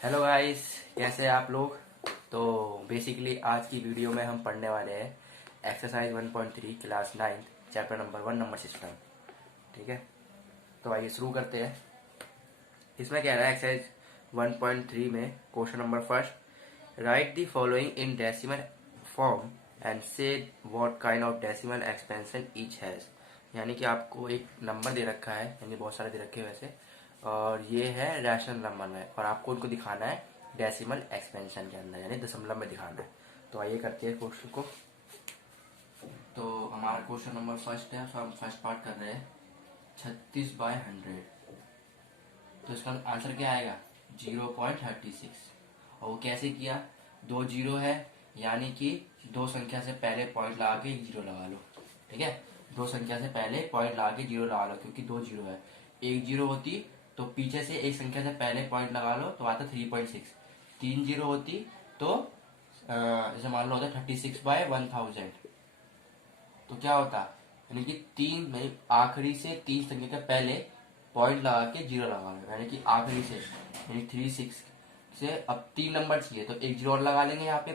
Hello guys, कैसे हैं आप लोग। तो बेसिकली आज की वीडियो में हम पढ़ने वाले हैं exercise 1.3 class 9 chapter number 1 number system. ठीक है, तो आइए शुरू करते हैं। इसमें कह रहा है एक्सरसाइज 1.3 में question number first, write the following in decimal form and say what kind of decimal expansion each has. यानी कि आपको एक नंबर दे रखा है, यानी बहुत सारे दे रखे हैं वैसे, और ये है रैशनल नंबर में, और आपको उनको दिखाना है डेसिमल एक्सपेंशन के अंदर, यानी दशमलव में दिखाना है। तो आइए करते हैं क्वेश्चन को। तो हमारा क्वेश्चन नंबर फर्स्ट है, तो हम फर्स्ट पार्ट कर रहे हैं 36/100। तो इसका आंसर क्या आएगा 0.36। और वो कैसे किया, दो जीरो है, यानी कि दो संख्या से पहले पॉइंट लगा के एक जीरो लगा लो। ठीक है, दो संख्या से पहले पॉइंट लगा के जीरो लगा लो, क्योंकि दो जीरो है। एक जीरो होती तो पीछे से एक संख्या से पहले पॉइंट लगा लो तो आता 3.6। तीन जीरो होती तो जैसे मान लो होता 36/1000। तो क्या होता, यानी कि तीन में आखिरी से तीन संख्या के पहले पॉइंट लगा के जीरो लगा लो, यानी कि आखिरी से, यानी 36 से अब तीन नंबर चाहिए तो एक जीरो और लगा लेंगे यहाँ पे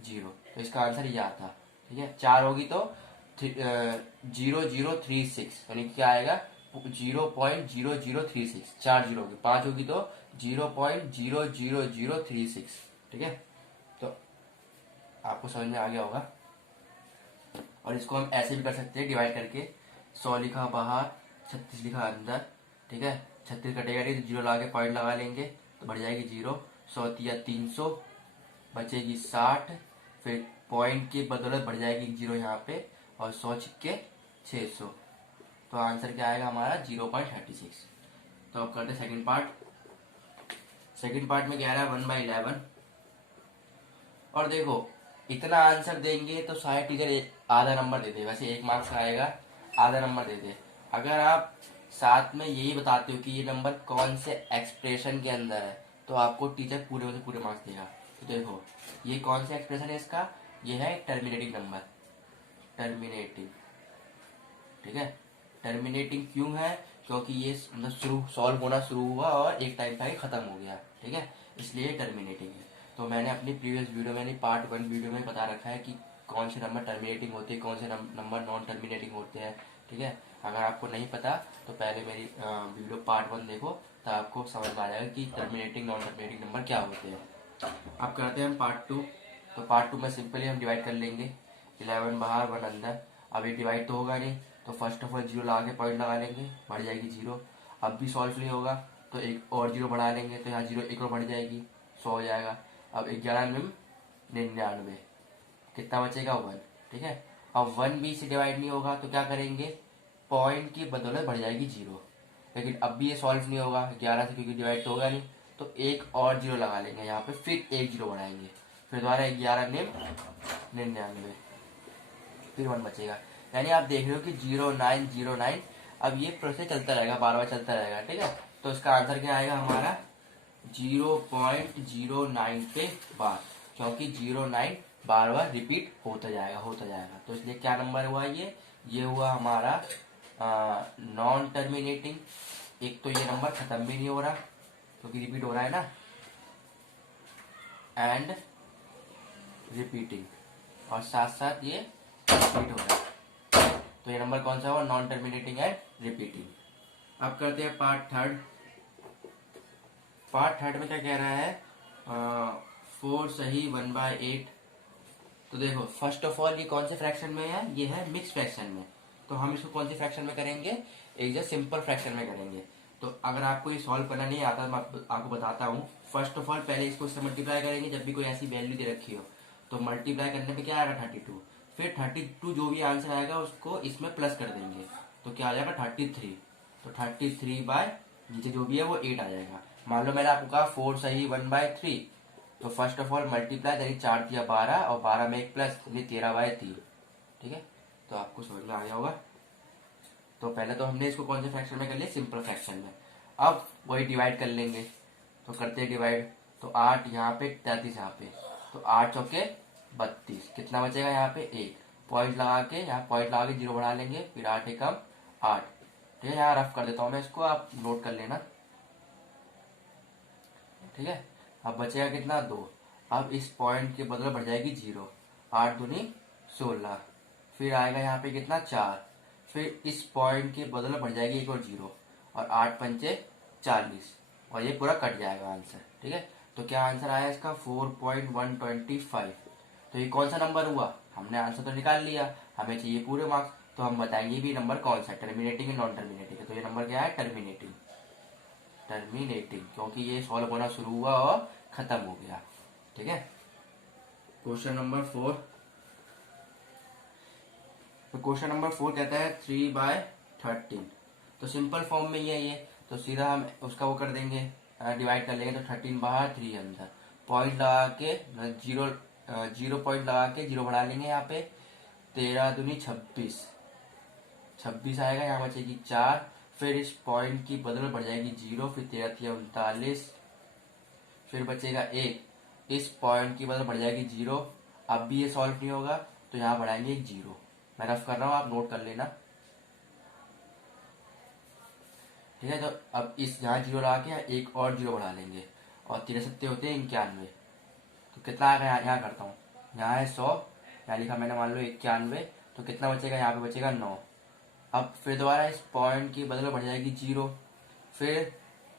.0। तो इसका आंसर ये आता। ठीक है, चार होगी तो 0036, यानी कि क्या आएगा 0.0036। चार जीरो होगी, पांच होगी तो 0.00036। ठीक है, तो आपको समझ में आ गया होगा। और इसको हम ऐसे भी कर सकते हैं डिवाइड करके, 100 लिखा बाहर, 36 लिखा अंदर। ठीक है, 36 कटेगा नहीं तो जीरो लगा के पॉइंट लगा लेंगे तो बढ़ जाएगी जीरो। 100 या 300, बचेगी 60, फिर पॉइंट की बदौलत बढ़ जाएगी जीरो यहाँ पे, और 100 छिक्के 600। तो आंसर क्या आएगा हमारा 0.36। तो अब करते सेकंड पार्ट। सेकंड पार्ट में कह रहा है 1/11। और देखो, इतना आंसर देंगे तो शायद टीचर आधा नंबर दे दे, वैसे एक मार्क्स आएगा, आधा नंबर दे दे। अगर आप साथ में यही बताते हो कि ये नंबर कौन से एक्सप्रेशन के अंदर है, तो आपको टीचर पूरे से पूरे मार्क्स देगा। तो देखो, ये कौन सा एक्सप्रेशन है इसका, ये है टर्मिनेटिंग नंबर, टर्मिनेटिंग। ठीक है, टर्मिनेटिंग क्यों है, क्योंकि ये मतलब शुरू सॉल्व होना शुरू हुआ और एक टाइम पे खत्म हो गया। ठीक है, इसलिए टर्मिनेटिंग है। तो मैंने अपनी प्रीवियस वीडियो में, पार्ट 1 वीडियो में बता रखा है कि कौन से नंबर टर्मिनेटिंग होते हैं, कौन से नंबर नॉन टर्मिनेटिंग होते हैं। ठीक है, अगर आपको नहीं पता तो पहले मेरी वीडियो पार्ट 1 देखो, तो आपको समझ में आ जाएगा कि टर्मिनेटिंग नॉन टर्मिनेटिंग नंबर क्या होते हैं। अब करते हैं हम पार्ट 2। तो पार्ट 2 में सिंपली हम डिवाइड कर लेंगे, 11 बाहर 1 अंदर। अब ये डिवाइड तो होगा नहीं, तो फर्स्ट ऑफ ऑल जीरो लगा के पॉइंट लगा लेंगे, बढ़ जाएगी जीरो। अब भी सॉल्व नहीं होगा तो एक और जीरो बढ़ा लेंगे, तो यहाँ जीरो एक और बढ़ जाएगी, 100 हो जाएगा। अब 11 में 99, कितना बचेगा 1। ठीक है, अब 1 भी से डिवाइड नहीं होगा तो क्या करेंगे, पॉइंट की बदौलत बढ़ जाएगी जीरो। लेकिन अब भी ये सॉल्व नहीं होगा 11 से, क्योंकि डिवाइड तो होगा नहीं, तो एक और जीरो लगा लेंगे यहाँ पे, फिर एक जीरो बढ़ाएंगे, फिर दोबारा 11 में 99, फिर 1 बचेगा। यानी आप देख रहे हो कि 0909, अब ये प्रोसेस चलता रहेगा, बार बार चलता रहेगा। ठीक है, तो इसका आंसर क्या आएगा हमारा 0.09 पे बार, क्योंकि 09 बार बार रिपीट होता जाएगा होता जाएगा। तो इसलिए क्या नंबर हुआ, ये हुआ हमारा नॉन टर्मिनेटिंग। एक तो ये नंबर खत्म भी नहीं हो रहा क्योंकि रिपीट हो रहा है ना, एंड रिपीटिंग, और साथ साथ ये रिपीट हो रहा है। तो ये नंबर कौन सा हुआ, नॉन टर्मिनेटिंग एंड रिपीटिंग। अब करते हैं पार्ट थर्ड। पार्ट थर्ड में क्या कह रहा है, 4 सही 1/8। तो देखो, फर्स्ट ऑफ ऑल ये कौन से फ्रैक्शन में है, ये है मिक्स फ्रैक्शन में। तो हम इसको कौन से फ्रैक्शन में करेंगे, एक जो सिंपल फ्रैक्शन में करेंगे। तो अगर आपको ये सॉल्व करना नहीं आता, मैं आपको बताता हूँ। फर्स्ट ऑफ ऑल पहले इसको इससे मल्टीप्लाई करेंगे, जब भी कोई ऐसी वैल्यू दे रखी हो तो मल्टीप्लाई करने पे क्या आएगा 32। फिर 32 जो भी आंसर आएगा उसको इसमें प्लस कर देंगे, तो क्या आ जाएगा 33। तो 33 नीचे जो भी है वो 8 आ जाएगा। मान लो मैंने आपको कहा 4 सही 1/3, तो फर्स्ट ऑफ ऑल मल्टीप्लाई, यानी 4 दिया 12, और 12 में एक प्लस, यानी 13/3। ठीक है, तो आपको समझ में आ गया होगा। तो पहले तो हमने इसको कौन से फ्रैक्शन में कर लिया, सिंपल फ्रैक्शन में। अब वही डिवाइड कर लेंगे, तो करते हैं डिवाइड। तो 8 यहाँ पे, 33 यहाँ पे, तो 8 चौके 32, कितना बचेगा यहाँ पे 1। पॉइंट लगा के, यहाँ पॉइंट लगा के जीरो बढ़ा लेंगे, फिर 8 एकम 8। ठीक है, यहाँ रफ कर देता हूँ मैं इसको, आप नोट कर लेना। ठीक है, अब बचेगा कितना 2। अब इस पॉइंट के बदले बढ़ जाएगी 0, 8 दूनी 16। फिर आएगा यहाँ पे कितना 4। फिर इस पॉइंट के बदले बढ़ जाएगी एक और 0, और 8 पंचे 40, और ये पूरा कट जाएगा आंसर। ठीक है, तो क्या आंसर आया इसका 4.125। तो ये कौन सा नंबर हुआ, हमने आंसर तो निकाल लिया, हमें चाहिए पूरे मार्क्स, तो हम बताएंगे भी नंबर कौन सा, टर्मिनेटिंग है नॉन टर्मिनेटिंग है। तो ये नंबर क्या है, टर्मिनेटिंग। टर्मिनेटिंग क्योंकि ये सॉल्व होना शुरू हुआ और खत्म हो गया। ठीक है, क्वेश्चन नंबर 4। तो क्वेश्चन नंबर 4 कहता है 3/13। तो सिंपल फॉर्म में ये तो सीधा हम उसका वो कर देंगे, डिवाइड कर लेंगे। तो 13 बाहर 3 अंदर, पॉइंट लगा के 0 पॉइंट लगा के 0 बढ़ा लेंगे यहाँ पे। 13 दूनी 26, 26 आएगा, यहाँ बचेगी 4। फिर इस पॉइंट की बदल बढ़ जाएगी 0, फिर 13 3 39, फिर बचेगा 1। इस पॉइंट की बदल बढ़ जाएगी 0। अब भी ये सॉल्व नहीं होगा, तो यहाँ बढ़ाएंगे एक 0। मैं रफ कर रहा हूँ, आप नोट कर लेना। ठीक है, तो अब इस यहाँ 0 लगा के एक और 0 बढ़ा लेंगे, और 13 सत्ते होते हैं 91। तो कितना आएगा, यहाँ करता हूँ, यहाँ है 100, यहाँ लिखा मैंने मान लो 91। तो कितना बचेगा, यहाँ पे बचेगा 9। अब फिर दोबारा इस पॉइंट की बदले बढ़ जाएगी 0। फिर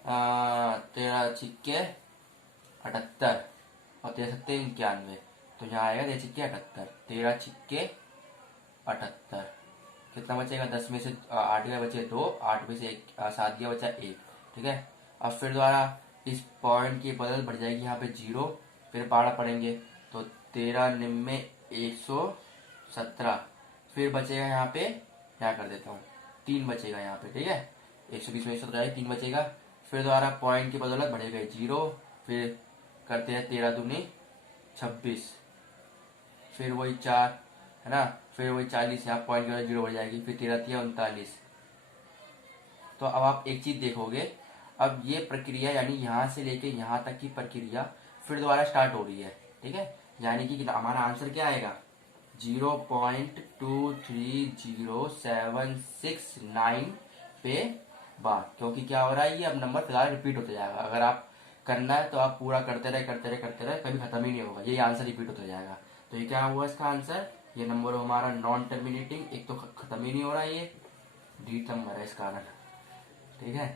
13 छिक्के 78, और 13 सत्ते 91। तो यहाँ आएगा 13 छिक्के 78, 13 छिक्के 78। कितना बचेगा, 10 में से 8 गया बचे 2, 8 में से 7 गया बचा 1। ठीक है, अब फिर दोबारा इस पॉइंट की बदल बढ़ जाएगी यहाँ पे 0, फिर 12 पढ़ेंगे। तो 13 निम्न 117। फिर बचेगा यहाँ पे, क्या कर देता हूँ, 3 बचेगा यहाँ पे। ठीक है, 120 में 117 3 बचेगा। फिर दोबारा पॉइंट की बदौलत बढ़ेगा 0, फिर करते हैं 13 दूनी 26, फिर वही 4 है ना, फिर वही 40, यहाँ पॉइंट की वजह 0 बढ़ जाएगी, फिर 13 3 39। तो अब आप एक चीज देखोगे, अब ये प्रक्रिया यानी यहाँ से लेके यहाँ तक की प्रक्रिया फिर दोबारा स्टार्ट हो रही है। ठीक है, यानी कि हमारा आंसर क्या आएगा, 0.23079 पे बार, क्योंकि क्या हो रहा है, ये अब नंबर फिलहाल रिपीट होते जाएगा। अगर आप करना है तो आप पूरा करते रहे करते रहे करते रहे, कभी खत्म ही नहीं होगा, ये आंसर रिपीट होता जाएगा। तो ये क्या हुआ इसका आंसर, ये नंबर हमारा नॉन टर्मिनेटिंग, एक तो खत्म ही नहीं हो रहा है, ये डी नंबर है इस कारण। ठीक है,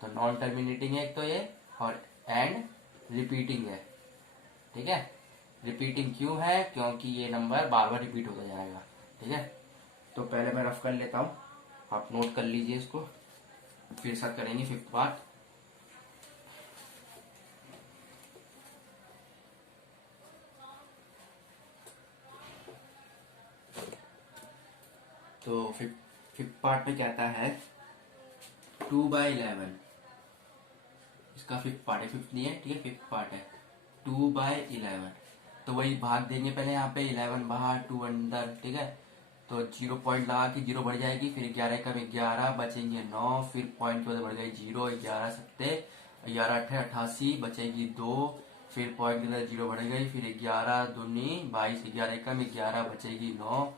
तो नॉन टर्मिनेटिंग है एक तो ये, और एंड रिपीटिंग है। ठीक है, रिपीटिंग क्यों है, क्योंकि ये नंबर बार बार रिपीट होता जाएगा। ठीक है, तो पहले मैं रफ कर लेता हूँ, आप नोट कर लीजिए इसको, फिर साथ करेंगे 5th पार्ट। तो 5th पार्ट में कहता है 2/11, इसका 5th पार्ट है, 5th नहीं है। ठीक है, 5th पार्ट है 2/11। तो वही भाग देंगे पहले, यहाँ पे 11 बाहर 2 अंदर। ठीक है, तो 0 पॉइंट लगा के 0 बढ़ जाएगी, फिर 11 कम 11 बचेंगे 9, फिर पॉइंट की वजह बढ़ गई 0, 11 सत्ते 11 अट्ठे 88 बचेगी 2, फिर पॉइंट की वजह 0 बढ़ गई, फिर 11 दूनी 22, 11 कम 11 बचेगी 9,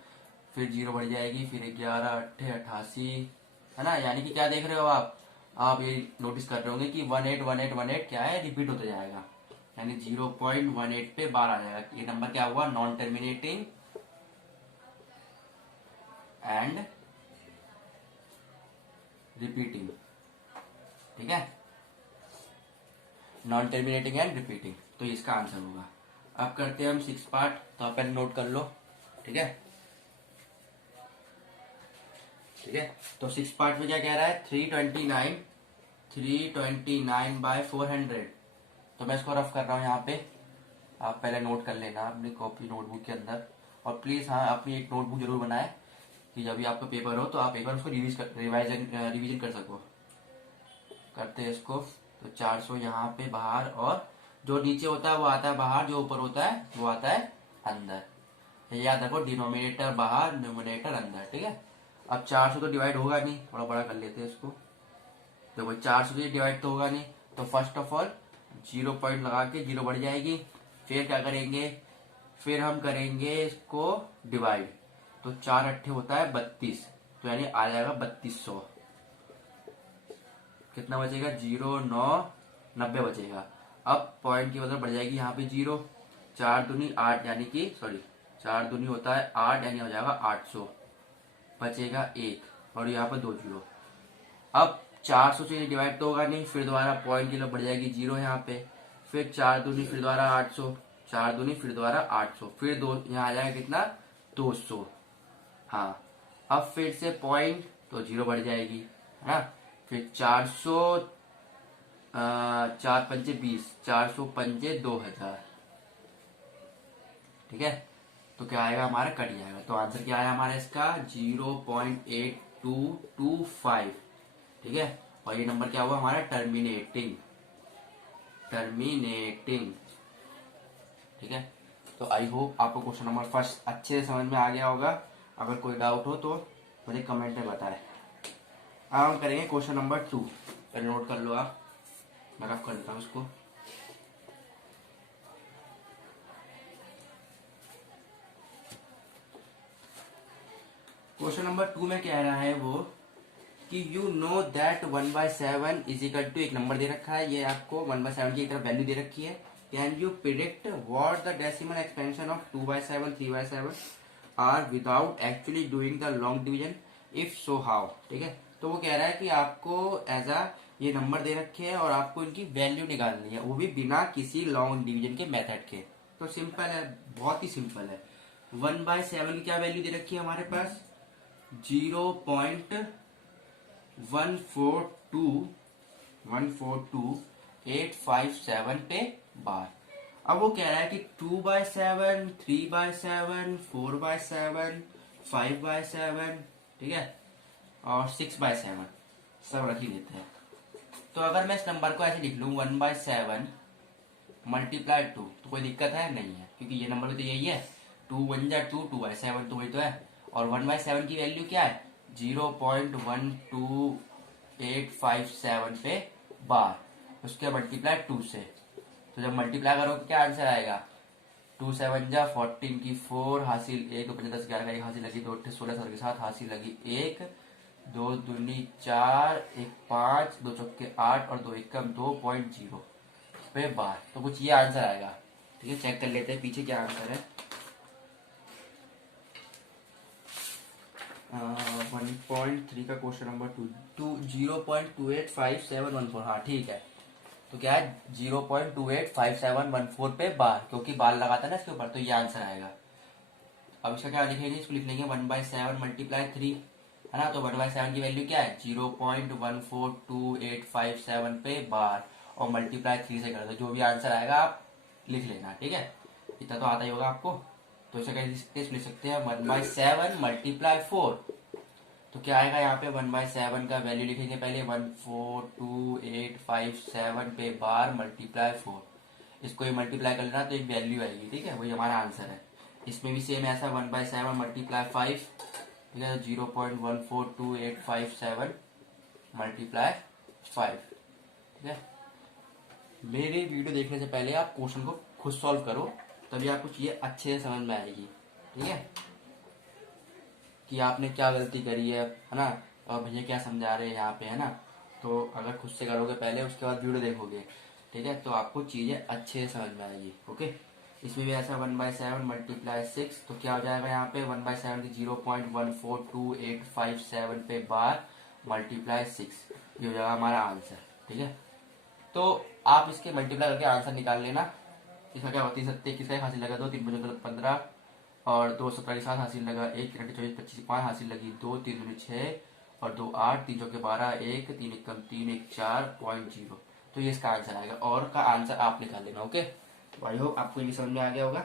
फिर 0 बढ़ जाएगी, फिर 11 अट्ठे 88, है ना। यानी कि क्या देख रहे हो आप ये नोटिस कर रहे होंगे कि 181818 क्या है, रिपीट होता जाएगा, यानी 0.18 पे बार आ जाएगा। ये नंबर क्या हुआ, नॉन टर्मिनेटिंग एंड रिपीटिंग। ठीक है, नॉन टर्मिनेटिंग एंड रिपीटिंग, तो इसका आंसर होगा। अब करते हैं हम 6th पार्ट, तो आप पहले नोट कर लो। ठीक है, ठीक है, तो 6th पार्ट में क्या कह रहा है, 329/400। तो मैं इसको रफ कर रहा हूँ यहाँ पे, आप पहले नोट कर लेना अपनी कॉपी नोटबुक के अंदर, और प्लीज हाँ अपनी एक नोटबुक जरूर बनाए कि जब भी आपका पेपर हो तो आप एक बार उसको रिवीजन कर सको। करते हैं इसको, तो 400 यहाँ पे बाहर, और जो नीचे होता है वो आता है बाहर, जो ऊपर होता है वो आता है अंदर। ये याद रखो, डिनोमिनेटर बाहर न्यूमिनेटर अंदर। ठीक है, अब 400 तो डिवाइड होगा नहीं, थोड़ा बड़ा कर लेते हैं इसको। देखो 400 से डिवाइड तो होगा नहीं, तो फर्स्ट ऑफ ऑल 0 पॉइंट लगा के 0 बढ़ जाएगी। फिर क्या करेंगे, फिर हम करेंगे इसको डिवाइड, तो 4 अट्ठे होता है 32, तो यानी आ जाएगा 3200। कितना बचेगा, 0 9 90 बचेगा। अब पॉइंट की मतलब बढ़ जाएगी यहाँ पे 0, 4 दूनी 8 यानी कि सॉरी 4 दूनी होता है 8 यानी हो जाएगा 800, बचेगा 1 और यहाँ पर 2 जीरो। अब 400 से डिवाइड तो होगा नहीं, फिर दोबारा पॉइंट की मतलब बढ़ जाएगी 0 यहाँ पे, फिर 4 दूनी फिर दोबारा 800, 4 दूनी फिर दोबारा 800, फिर दो यहाँ आ जाएगा कितना 200। हाँ अब फिर से पॉइंट तो 0 बढ़ जाएगी है ना, फिर 400, 4 पंजे 20, 400 पंजे 2000, ठीक है। तो क्या आएगा हमारा, कट जाएगा। तो आंसर क्या आया हमारा इसका 0.8225, ठीक है। और ये नंबर क्या हुआ हमारा, टर्मिनेटिंग, टर्मिनेटिंग, ठीक है। तो आई होप आपको क्वेश्चन नंबर फर्स्ट अच्छे से समझ में आ गया होगा। अगर कोई डाउट हो तो मुझे कमेंट में बताएं। अब हम करेंगे क्वेश्चन नंबर 2, पहले नोट कर लो आप, मैं रफ कर देता हूँ उसको। क्वेश्चन नंबर 2 में कह रहा है वो कि you know that 1/7 is equal to, एक नंबर दे रखा है, ये आपको 1/7 की एक तरफ वैल्यू दे रखी है। Can you predict what the decimal expansion of 2/7, 3/7 are without actually doing the long division, if so how, ठीक है। तो वो कह रहा है कि आपको एज अ ये नंबर दे रखे हैं और आपको इनकी वैल्यू निकालनी है, वो भी बिना किसी लॉन्ग डिवीजन के मेथड के। तो सिंपल है, बहुत ही सिंपल है। 1/7 की क्या वैल्यू दे रखी है हमारे पास, 0.142857 पे बार। अब वो कह रहा है कि 2/7, 3/7, 4/7, 5/7, ठीक है, और 6/7 सब रख ही देते हैं। तो अगर मैं इस नंबर को ऐसे लिख लूं 1/7 मल्टीप्लाई 2, तो कोई दिक्कत है नहीं है, क्योंकि ये नंबर भी तो यही है, 2 1 जा 2, 2/7 तो वही तो है। और 1/7 की वैल्यू क्या है, 0.12857 पे बार, उसके मल्टीप्लाई 2 से। तो जब मल्टीप्लाई करोगे क्या आंसर आएगा, 2 7 जा 14 की 4 हासिल 1, 2 5 10 11 का 1 हासिल लगी, 2 8 16 7 के साथ हासिल लगी 1, 2 दूनी 4, 1 5, 2 चौके 8 और 2 एकम 2.0 पे बार। तो कुछ ये आंसर आएगा, ठीक है। चेक कर लेते हैं पीछे क्या आंसर है। 1.3 का क्वेश्चन नंबर 2, 0.285714, हाँ ठीक है। तो क्या है 0.285714 पे बार, क्योंकि बार लगाता है ना इसके ऊपर, तो ये आंसर आएगा। अब इसका क्या लिखेंगे, इसको लिख लेंगे 1/7 मल्टीप्लाई 3, है ना। तो 1/7 की वैल्यू क्या है, 0.14287 पे बार, और मल्टीप्लाई 3 से कर दो, जो भी आंसर आएगा आप लिख लेना, ठीक है। इतना तो आता ही होगा आपको। तो इसे कैसे लिख सकते हैं, 1/7 मल्टीप्लाई 4, तो क्या आएगा यहाँ पे 1/7 का वैल्यू लिखेंगे पहले 1428857 पे बार मल्टीप्लाई 4, इसको ये मल्टीप्लाई कर लेना तो एक वैल्यू आएगी, ठीक है, वही हमारा आंसर है। इसमें भी सेम ऐसा 1/7 मल्टीप्लाई 5, ठीक है, 0.1428857 मल्टीप्लाई 5, ठीक है। मेरे वीडियो देखने से पहले आप क्वेश्चन को खुद सॉल्व करो, तभी आपको चीजें अच्छे से समझ में आएगी, ठीक है, कि आपने क्या गलती करी है ना, और भैया क्या समझा रहे हैं यहाँ पे, है ना। तो अगर खुद से करोगे पहले, उसके बाद वीडियो देखोगे, ठीक है, तो आपको चीजें अच्छे से समझ में आएगी, ओके। इसमें भी ऐसा 1/7 मल्टीप्लाई 6, तो क्या हो जाएगा यहाँ पे 1/7 की 0.1428857 पे बार मल्टीप्लाई 6, ये हो जाएगा हमारा आंसर, ठीक है। तो आप इसके मल्टीप्लाई करके आंसर निकाल लेना। इसका क्या होती है, 7 किसका हासिल लगा 2, 3 5 15 और 2 17 के साथ हासिल लगा 1, 3 24 25 5 हासिल लगी 2, 3 दूनी 6 और 2 8, 3 चौके 12, 1 3 1 कम 3 1 4.0। तो ये इसका आंसर आएगा, और का आंसर आप निकाल लेना, ओके। तो आई होप आपको ये समझ में आ गया होगा।